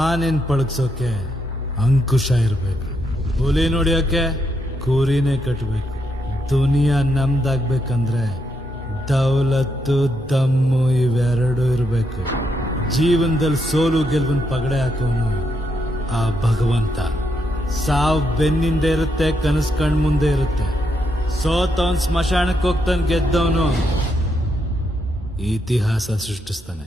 ಆನೆನ್ ಪಳಗ್ಸೋಕೆ ಅಂಕುಶ ಇರ್ಬೇಕು, ಹುಲಿ ನೋಡಿಯೋಕೆ ಕೂರಿನೇ ಕಟ್ಟಬೇಕು. ದುನಿಯಾ ನಮ್ದಾಗ್ಬೇಕಂದ್ರೆ ದೌಲತ್ತು ದಮ್ಮು ಇವೆರಡೂ ಇರಬೇಕು. ಜೀವನದಲ್ಲಿ ಸೋಲು ಗೆಲುವಿನ ಪಗಡೆ ಹಾಕೋನು ಆ ಭಗವಂತ. ಸಾವ್ ಬೆನ್ನಿಂದ ಇರುತ್ತೆ, ಕನಸು ಕಣ್ ಮುಂದೆ ಇರುತ್ತೆ. ಸೋತವನ್ ಸ್ಮಶಾನಕ್ಕೆ ಹೋಗ್ತಾನೆ, ಗೆದ್ದವನು ಇತಿಹಾಸ ಸೃಷ್ಟಿಸ್ತಾನೆ.